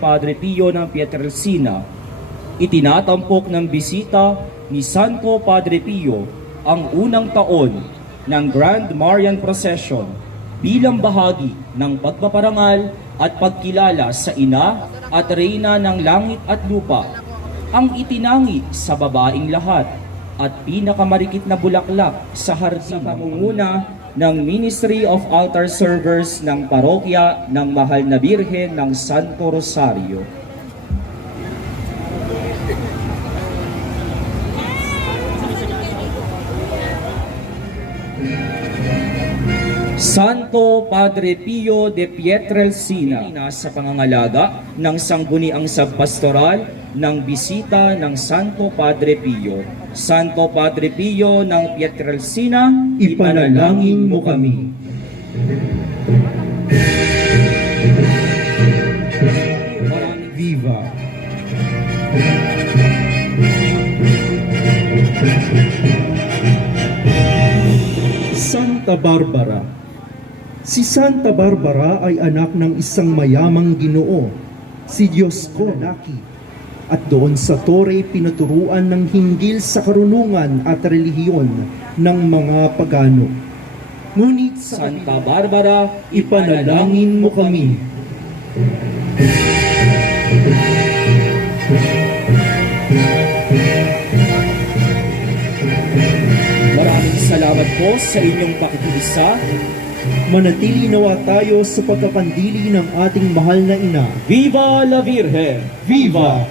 Padre Pio ng Pietrelcina, itinatampok ng bisita ni Santo Padre Pio ang unang taon ng Grand Marian Procession bilang bahagi ng pagpaparangal at pagkilala sa ina at reyna ng langit at lupa, ang itinangi sa babaing lahat at pinakamarikit na bulaklak sa hardin sa pangunguna ng Ministry of Altar Servers ng Parokya ng Mahal na Birhen ng Santo Rosario. Santo Padre Pio de Pietrelcina sa pangangalaga ng sangguniang sabpastoral ng bisita ng Santo Padre Pio. Santo Padre Pio ng Pietrelcina, ipanalangin mo kami. Viva! Santa Barbara Si Santa Barbara ay anak ng isang mayamang ginoo, si Diyos ko. At doon sa tore pinuturuan ng hinggil sa karunungan at relihiyon ng mga pagano. Ngunit sa Santa Barbara, ipanalangin mo kami. Maraming salamat po sa inyong pakikisa. Manatili nawa tayo sa pagkakandili ng ating mahal na ina. Viva la Virgen! Viva!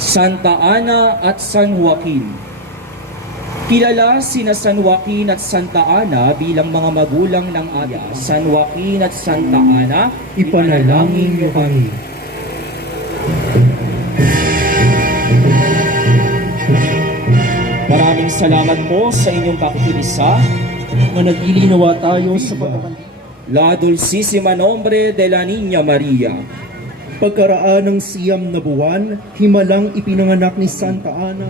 Santa Ana at San Joaquin. Kilala sina San Joaquin at Santa Ana bilang mga magulang ng Aya. San Joaquin at Santa Ana, Ipanalangin mo kami. Maraming salamat po sa inyong pakikisa. Manatili nawa tayo sa pagkakandili. La dulcísima nombre de la Niña María. Pagkaraan ng siyam na buwan, himalang ipinanganak ni Santa Ana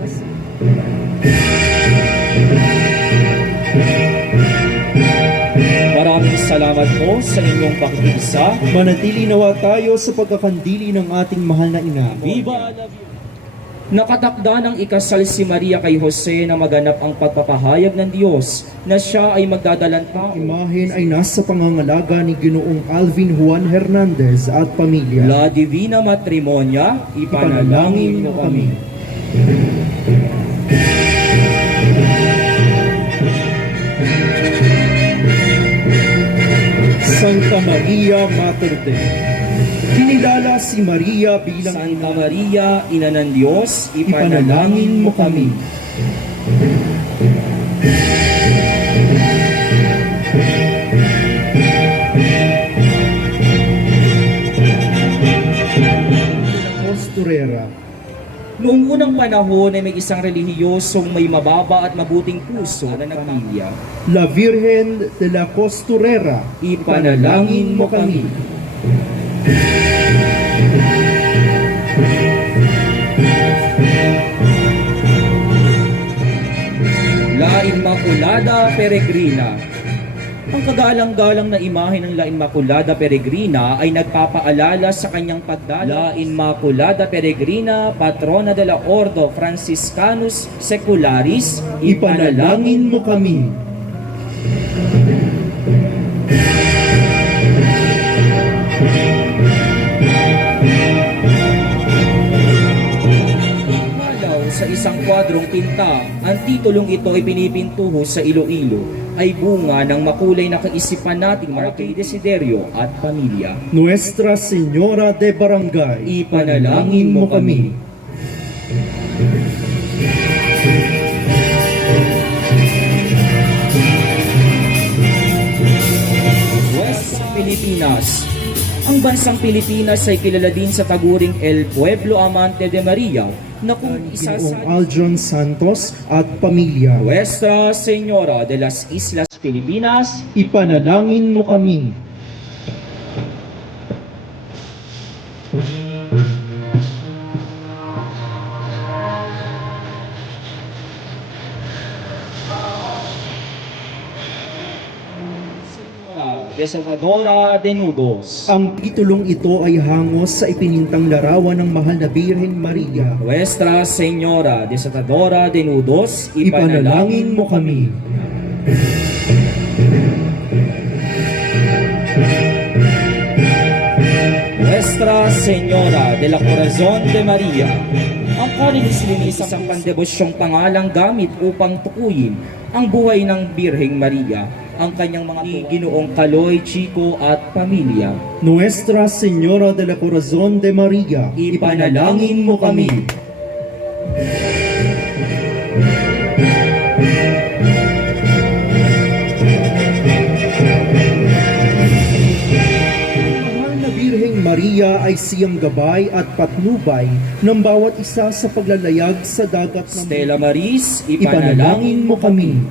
Maraming salamat po sa inyong pakikisa. Manatili nawa tayo sa pagkakandili ng ating mahal na ina. Viva la! Nakatakda ng ikasal si Maria kay Jose na maganap ang pagpapahayag ng Diyos na siya ay magdadalang tao. Imahen ay nasa pangangalaga ni Ginoong Alvin Juan Hernandez at pamilya. La Divina Matrimonia, ipanalangin mo kami. Santa Maria Mater Dei. Kinilala si Maria bilang Santa Maria, Ina ng Diyos, ipanalangin mo kami. Costurera Noong unang panahon ay may isang relihiyosong may mababa at mabuting puso na nagpamilya. La Virgen de la Costurera, ipanalangin mo kami. La Immaculada Peregrina Ang kagalang-galang na imahe ng La Immaculada Peregrina ay nagpapaalala sa kanyang pagdala. La Immaculada Peregrina, patrona de la Ordo Franciscanus Secularis, Ipanalangin mo kami. Sa isang kwadrong tinta, ang titulong ito ay pinipintuho sa Iloilo ay bunga ng makulay na kaisipan nating mga desideryo at pamilya. Nuestra Señora de Barangay, Ipanalangin mo kami. West Pilipinas Ang bansang Pilipinas ay kilala din sa taguring El Pueblo Amante de Maria na kung isa sa Aljon Santos at pamilya. Nuestra Señora de las Islas Filipinas, Ipanalangin mo kami. Desalvadora de Nudos. Ang titulong ito ay hangos sa ipinintang larawan ng mahal na Birhen Maria. Nuestra Señora Desatadora de Nudos, Ipanalangin mo kami. Nuestra Señora de la Corazon de Maria. Ang kalinis-linis ang pandevosyong pangalang gamit upang tukuyin ang buhay ng Birheng Maria, ang kanyang mga ginoong Kaloy, Chico at pamilya. Nuestra Señora de la Corazon de Maria. Ipanalangin mo kami. Mahal na Birheng Maria ay siyang gabay at patnubay ng bawat isa sa paglalayag sa dagat ng Stella Maris, Ipanalangin mo kami.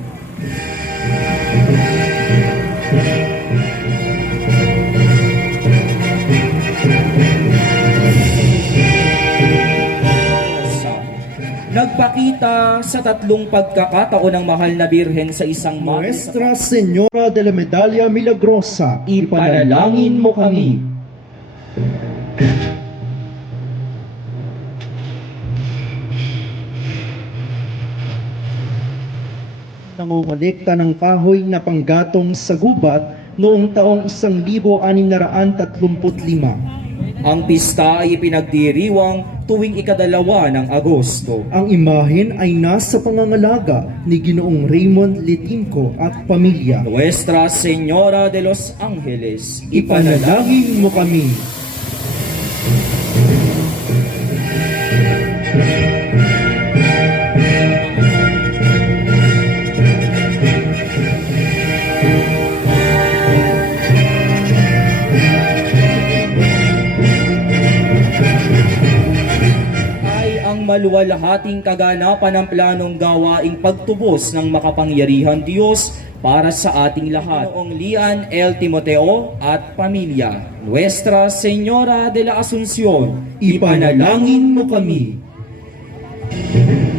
Nagpakita sa tatlong pagkakataon ng mahal na birhen sa isang mapis Nuestra Señora de la Medalla Milagrosa. Ipanalangin mo kami. nangungulikta ng kahoy na panggatong sa gubat noong taong 1635. Ang pista ay ipinagdiriwang tuwing ikadalawa ng Agosto. Ang imahen ay nasa pangangalaga ni Ginoong Raymond Litimco at pamilya. Nuestra Señora de los Angeles, Ipanalangin mo kami. Maluwalhating kaganapan ng planong gawaing pagtubos ng makapangyarihan Diyos para sa ating lahat. Noong Lian L. Timoteo at pamilya, Nuestra Señora de la Asunción, Ipanalangin mo kami. Nuestra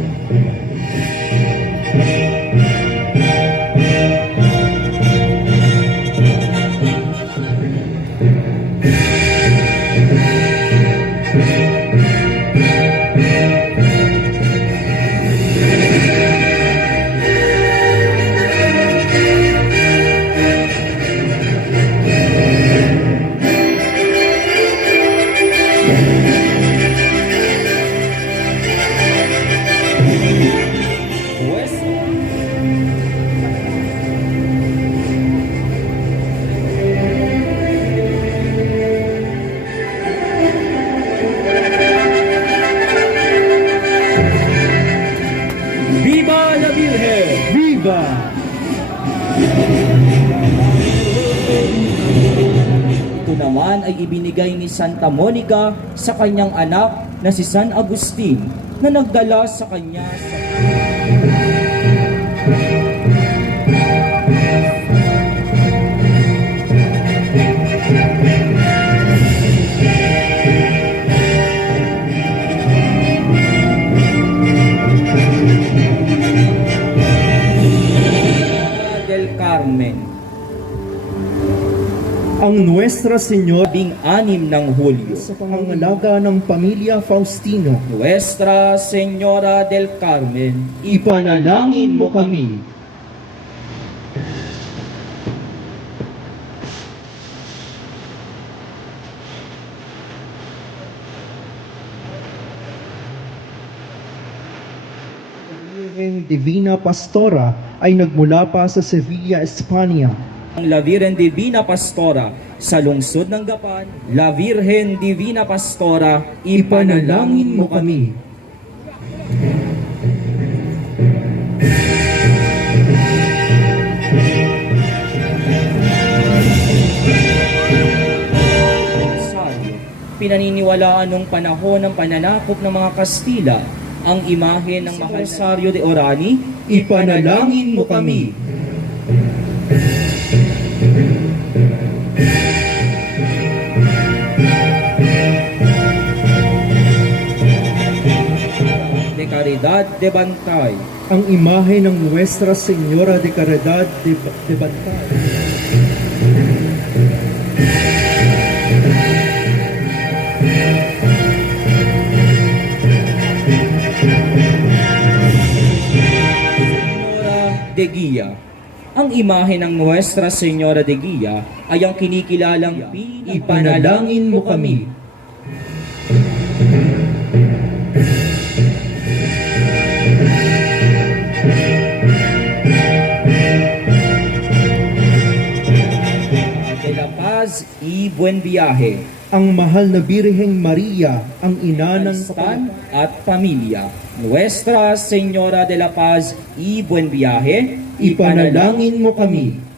Viva! Ito naman ay ibinigay ni Santa Monica sa kanyang anak na si San Agustin na nagdala sa kanya sa Ang Nuestra Señora Labing anim ng Hulyo. sa pangangalaga ng pamilya Faustino, Nuestra Señora del Carmen, ipanalangin mo kami. Divina Pastora ay nagmula pa sa Sevilla, Espanya. La Virgen Divina Pastora sa lungsod ng Gapan, La Virgen Divina Pastora, Ipanalangin mo kami. Pinaniniwalaan nung panahon ng pananakop ng mga Kastila ang imahe ng Mahal Rosario de Orani, Ipanalangin mo kami. Caridad de Bantay, Ang imahe ng Nuestra Señora de Caridad de, de Bantay. Señora de Guia. Ang imahe ng Nuestra Señora de Guia ay ang kinikilalang ipanalangin mo kami. Paz y Buen Viaje. Ang mahal na Birheng Maria, ang ina ng Stan at pamilya. Nuestra Señora de la Paz y Buen Viaje, Ipanalangin mo kami.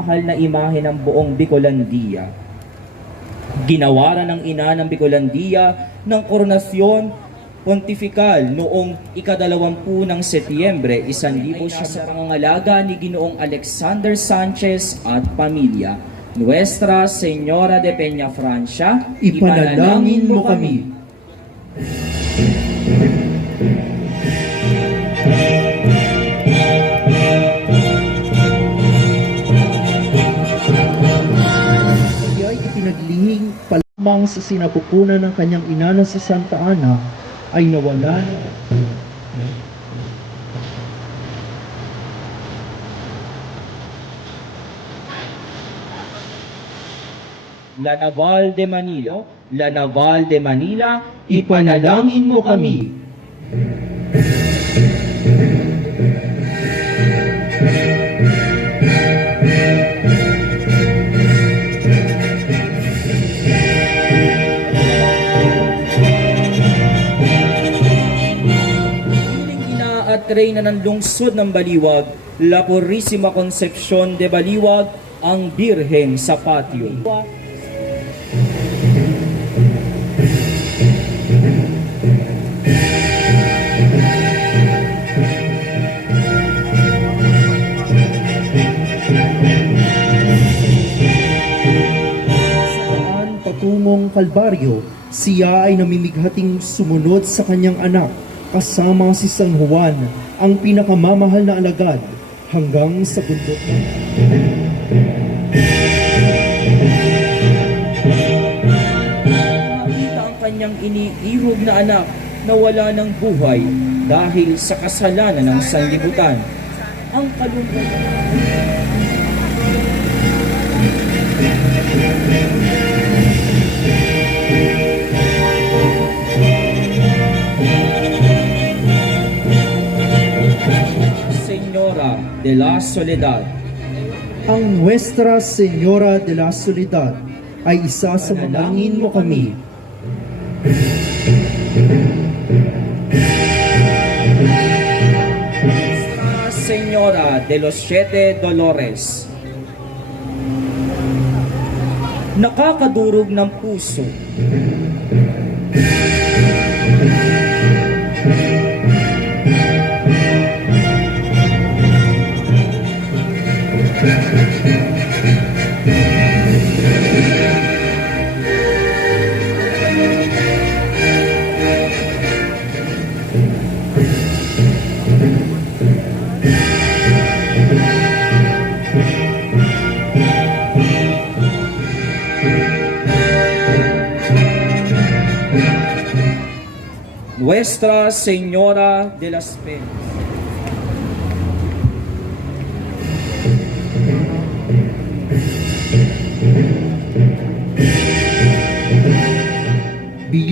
Minamahal na imahe ng buong Bicolandia. Ginawaran ng ina ng Bicolandia ng koronasyon pontifikal noong ikadalawampu ng Setyembre, isan libo siya sa pangangalaga ni Ginoong Alexander Sanchez at pamilya. Nuestra Señora de Peña Francia, Ipanalangin mo kami. Ipinaglihing palamang sa sinapupunan ng kanyang ina na si Santa Ana ay nawalan La Naval de Manila, La Naval de Manila, ipanalangin mo kami. Ina at reyna ng lungsod ng Baliwag, La Purísima Concepcion de Baliwag, ang Birhen sa patio. patungong Kalbaryo, siya ay namimighating sumunod sa kanyang anak kasama si San Juan, ang pinakamamahal na alagad, hanggang sa bundok Nakita ang kanyang iniirog na anak na wala ng buhay dahil sa kasalanan ng sanlibutan. Ang kalungkutan. Señora de la Soledad, Ang Nuestra Señora de la Soledad ay isa sa manalangin mo kami. Nuestra Señora de los Siete Dolores. Nakakadurog ng puso. Nuestra Señora de las Penas.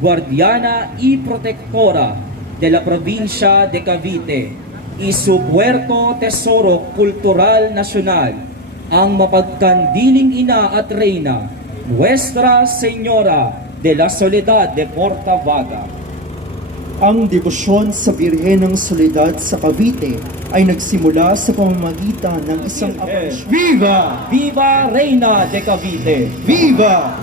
Guardiana y Protectora de la provincia de Cavite, y su puerto tesoro cultural nacional, ang mapagkandiling ina at reyna, Nuestra Señora de la Soledad de Portavaga. Ang debosyon sa Birhen ng Soledad sa Cavite ay nagsimula sa pamamagitan ng isang aparisyon. Viva! Viva Reina de Cavite! Viva!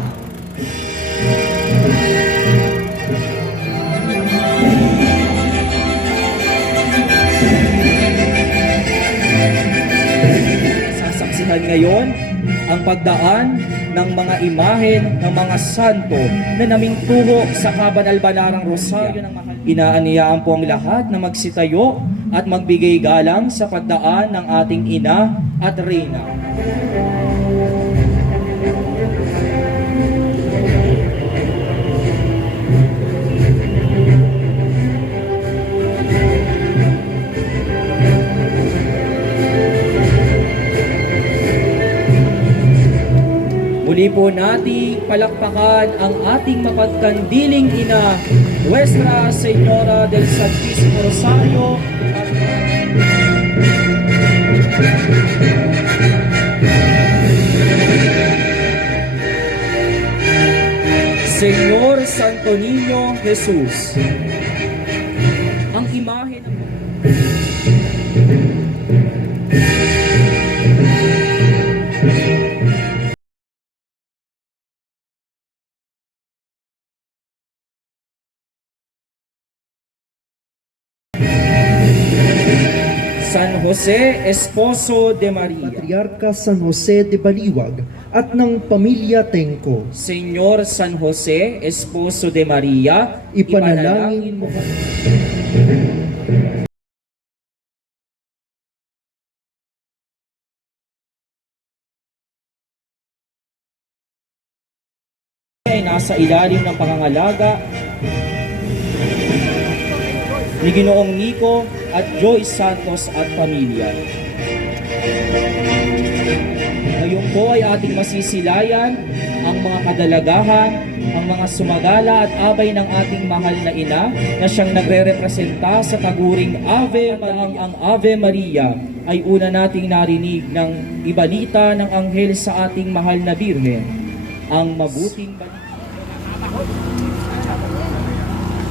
Sasaksihan ngayon ang pagdaan ng mga imahen ng mga santo na namingtuho sa kabanalbanarang rosaryo ng mahal. Inaaniyaan po ang lahat na magsitayo at magbigay galang sa pagdaan ng ating ina at reyna. Po nating palakpakan ang ating mapagkandiling ina, Nuestra Señora del Santísimo Rosario. Señor Santo Niño Jesus, Jose Esposo de Maria. Patriarka San Jose de Baliwag at ng Pamilya Tengko. Señor San Jose, Esposo de Maria, Ipanalangin mo ay nasa ilalim ng pangangalaga ni Ginoong Nico at Joyce Santos at pamilya. Ngayon po ay ating masisilayan ang mga kadalagahan, ang mga sumagala at abay ng ating mahal na ina na siyang nagre-representa sa taguring Ave Maria. Ang Ave Maria ay una nating narinig ng ibalita ng anghel sa ating mahal na Birhen, ang mabuting balita.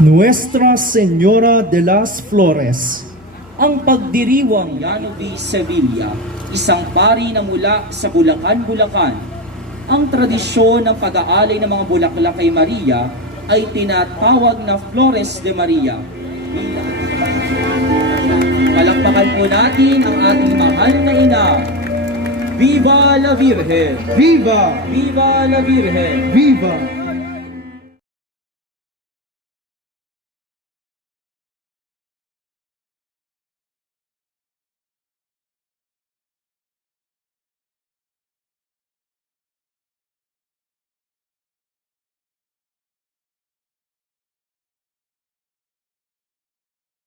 Nuestra Señora de las Flores. Ang pagdiriwang de Sevilla, isang pari na mula sa Bulacan, Bulacan. Ang tradisyon ng pag-aalay ng mga bulaklak kay Maria ay tinatawag na Flores de Maria. Palakpakan po natin ang ating mahal na ina. Viva la Virgen! Viva! Viva la Virgen! Viva!